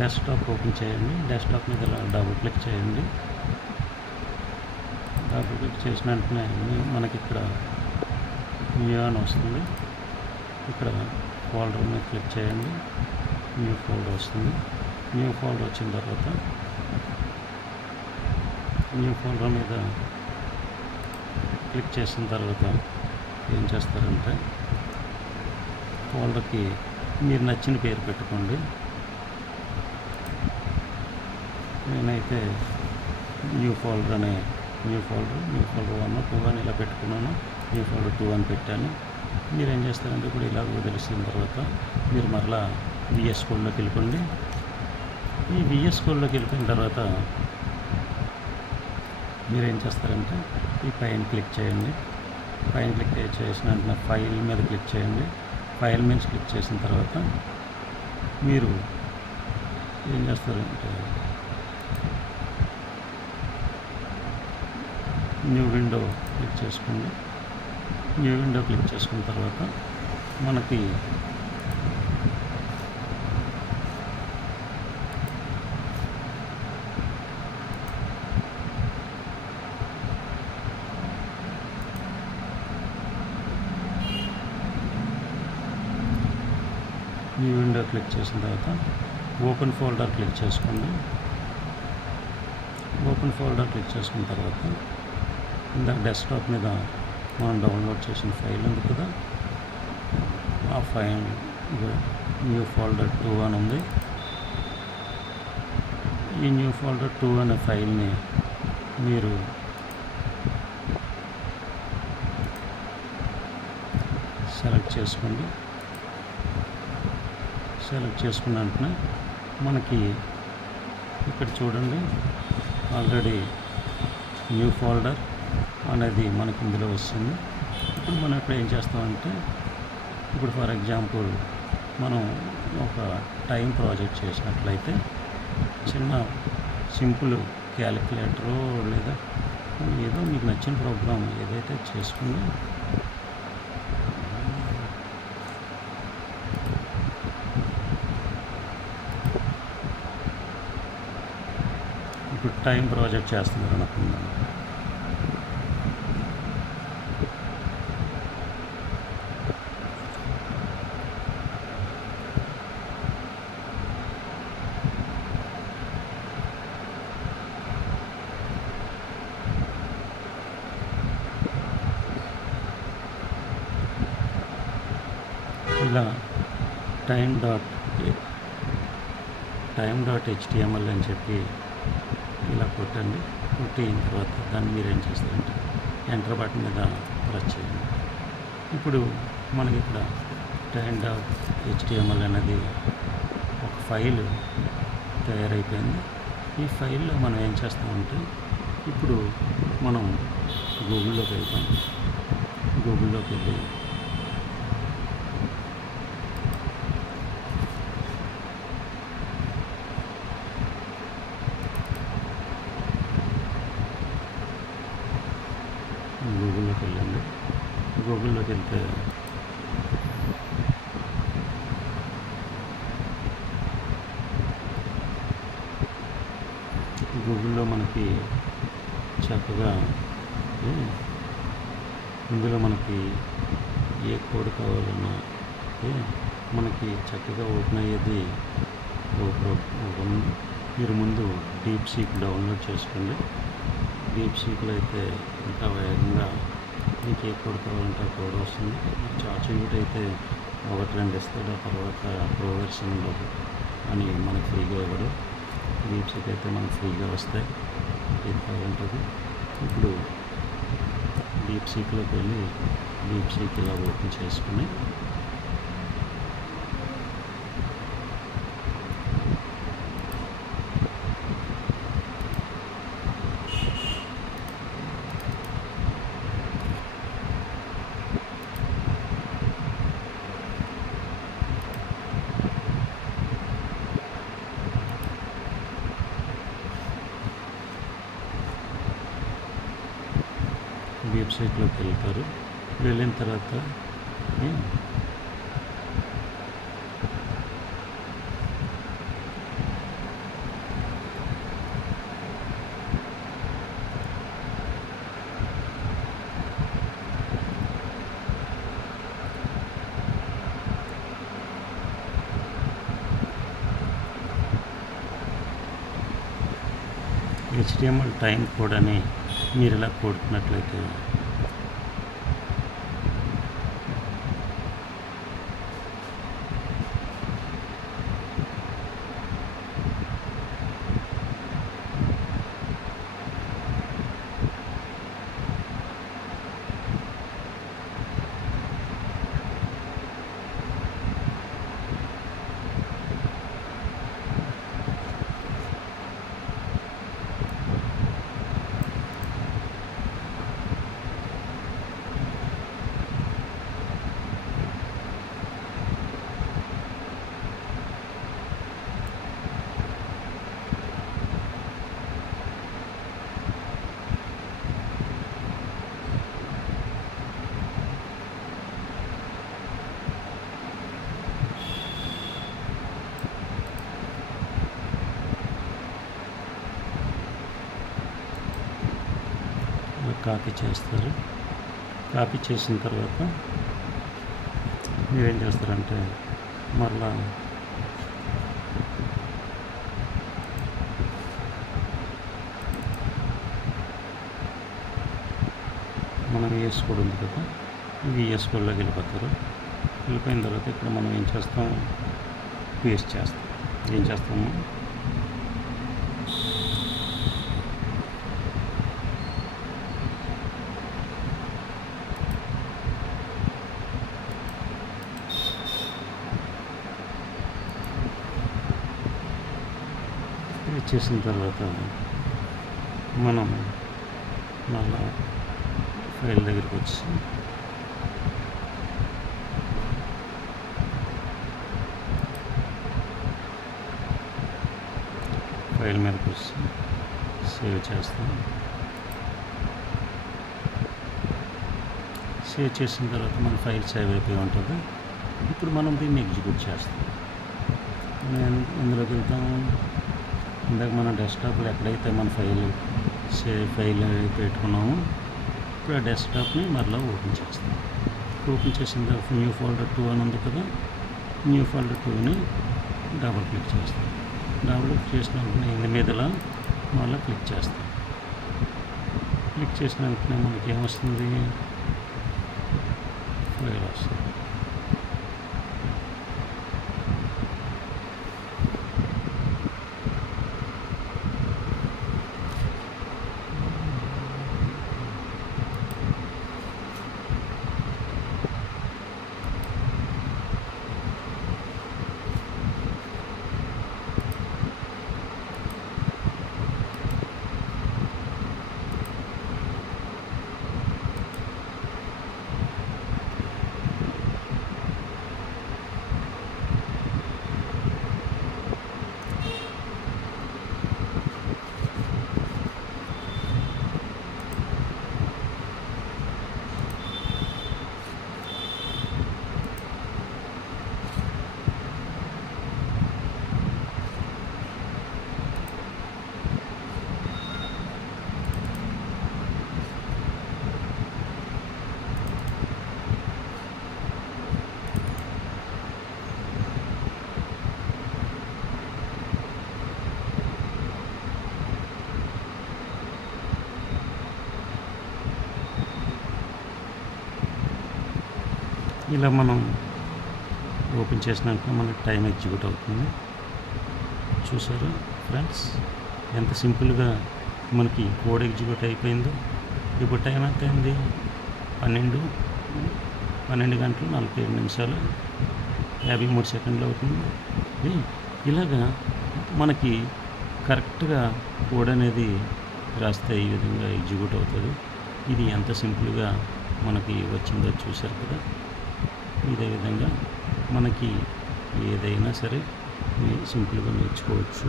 Desktop open చేయండి. Desktop మీద ఇలా డబుల్ క్లిక్ చేయండి. డబుల్ క్లిక్ చేసిన వెంటనే మనకి ఇక్కడ న్యూ అని వస్తుంది. ఇక్కడ ఫోల్డర్ మీద క్లిక్ చేయండి. న్యూ ఫోల్డర్ వస్తుంది. న్యూ ఫోల్డర్ వచ్చిన తర్వాత న్యూ ఫోల్డర్ మీద క్లిక్ చేసిన తర్వాత ఏం చేస్తారంటే ఫోల్డర్కి మీరు నచ్చిన పేరు పెట్టుకోండి. నేనైతే న్యూ ఫోల్డర్ 1, 2 అని ఇలా పెట్టుకున్నాను. న్యూ ఫోల్డర్ 2 అని పెట్టాను. మీరు ఏం చేస్తారంటే ఇప్పుడు ఇలా వదిలేసిన తర్వాత మీరు మరలా విఎస్ కోడ్లోకి వెళ్ళిపోండి. ఈ విఎస్ కోడ్లోకి వెళ్ళిపోయిన తర్వాత మీరు ఏం చేస్తారంటే ఈ పైన క్లిక్ చేయండి. పైన క్లిక్ చేసిన వెంటనే ఫైల్ మీద క్లిక్ చేయండి. ఫైల్ మీద క్లిక్ చేసిన తర్వాత మీరు ఏం చేస్తారంటే న్యూ విండో క్లిక్ చేసుకోండి. న్యూ విండో క్లిక్ చేసుకున్న తర్వాత మనకి న్యూ విండో క్లిక్ చేసిన తర్వాత ఓపెన్ ఫోల్డర్ క్లిక్ చేసుకోండి. ఓపెన్ ఫోల్డర్ క్లిక్ చేసుకున్న తర్వాత ఇందాక డెస్క్టాప్ మీద మనం డౌన్లోడ్ చేసిన ఫైల్ ఉంది కదా, ఆ ఫైల్ న్యూ ఫోల్డర్ 2 అని ఉంది. ఈ న్యూ ఫోల్డర్ 2 అనే ఫైల్ని మీరు సెలెక్ట్ చేసుకోండి. సెలెక్ట్ చేసుకున్న వెంటనే మనకి ఇక్కడ చూడండి ఆల్రెడీ న్యూ ఫోల్డర్ అనేది మనకి ఇందులో వస్తుంది. ఇప్పుడు మనం ఇక్కడ ఏం చేస్తామంటే ఇప్పుడు ఫర్ ఎగ్జాంపుల్ మనం ఒక టైం ప్రాజెక్ట్ చేసినట్లయితే చిన్న సింపుల్ క్యాలిక్యులేటరు లేదా ఏదో మీకు నచ్చిన ప్రోగ్రామ్ ఏదైతే చేసుకుని ఇప్పుడు టైం ప్రాజెక్ట్ చేస్తున్నారు అనుకుందాం. ఇలా టైమ్.html అని చెప్పి ఇలా కొట్టండి. కొట్టిన తర్వాత దాన్ని మీరు ఏం చేస్తారంటే ఎంటర్ బటన్ మీద ప్రెస్ చేయండి. ఇప్పుడు మనకి ఇక్కడ టైమ్.html అనేది ఒక ఫైల్ తయారైపోయింది. ఈ ఫైల్లో మనం ఏం చేస్తామంటే ఇప్పుడు మనం గూగుల్లోకి వెళ్తాం. గూగుల్లోకి వెళ్ళి గూగుల్లోకి వెళ్ళండి. గూగుల్లోకి వెళ్తే గూగుల్లో మనకి చక్కగా ఇందులో మనకి ఏ కోడ్ కావాలన్నా మనకి చక్కగా ఓపెన్ అయ్యేది మీరు ముందు డీప్సీక్ డౌన్లోడ్ చేసుకోండి. డీప్సీక్లో అయితే ఇంకా వేగంగా మీకు ఏ కోడ్ కావాలంటే ఆ కోడ్ వస్తుంది. చార్ట్జీపీటీ అయితే 1-2 ఇస్తాడు, ఆ తర్వాత ప్రో వెర్షన్ అని మనకు ఫ్రీగా ఇవ్వడు. డీప్సీక్ అయితే మనకు ఫ్రీగా వస్తాయి, ఇది బాగుంటుంది. ఇప్పుడు డీప్సీక్లోకి వెళ్ళి డీప్సీక్ ఇలా ఓపెన్ చేసుకుని వెబ్సైట్లోకి వెళ్తారు. వెళ్ళిన తర్వాత హెచ్టిఎంఎల్ టైం కోడ్ అని మీరు ఇలా కొడుతున్నట్లయితే కాపీ చేస్తారు. కాపీ చేసిన తర్వాత మీరేం చేస్తారంటే మరలా మన విఎస్ కోడ్ ఉంది కదా, విఎస్ కోడ్లోకి వెళ్ళిపోతారు. వెళ్ళిపోయిన తర్వాత ఇక్కడ మనం ఏం చేస్తాం, పేస్ట్ చేస్తాం. ఏం చేస్తాము, చేసిన తర్వాత మనం మళ్ళా ఫైల్ దగ్గరికి వచ్చి ఫైల్ మీదకి వచ్చి సేవ్ చేస్తాం. సేవ్ చేసిన తర్వాత మన ఫైల్ సేవ్ అయిపోయి ఉంటుంది. ఇప్పుడు మనం దీన్ని ఎగ్జిక్యూట్ చేస్తాం. నేను ఇందులోకి వెళ్తాము. ఇందాక మన డెస్క్టాప్లో ఎక్కడైతే మన ఫైల్ పెట్టుకున్నామో ఇప్పుడు ఆ డెస్క్టాప్ని మరలా ఓపెన్ చేస్తాం. ఓపెన్ చేసిన తర్వాత న్యూ ఫోల్డర్ 2 అని ఉంది కదా, న్యూ ఫోల్డర్ 2ని డబుల్ క్లిక్ చేస్తాం. డబుల్ క్లిక్ చేసిన వెంటనే ఇందు మీదలా మళ్ళీ క్లిక్ చేస్తాం. క్లిక్ చేసిన వెంటనే మనకి ఏమొస్తుంది, ఫైల్ వస్తుంది. ఇలా మనం ఓపెన్ చేసినాక మనకి టైం ఎగ్జిక్యూట్ అవుతుంది. చూసారా ఫ్రెండ్స్, ఎంత సింపుల్గా మనకి కోడ్ ఎగ్జిక్యూట్ అయిపోయిందో. ఇప్పుడు టైం ఎంత అయింది, 12 గంటలు 47 నిమిషాలు 53 సెకండ్లు అవుతుంది. ఇలాగా మనకి కరెక్ట్గా కోడ్ అనేది రాస్తే ఈ విధంగా ఎగ్జిక్యూట్ అవుతుంది. ఇది ఎంత సింపుల్గా మనకి వచ్చిందో చూశారు కదా. ఇదే విధంగా మనకి ఏదైనా సరే సింపుల్గా నేర్చుకోవచ్చు.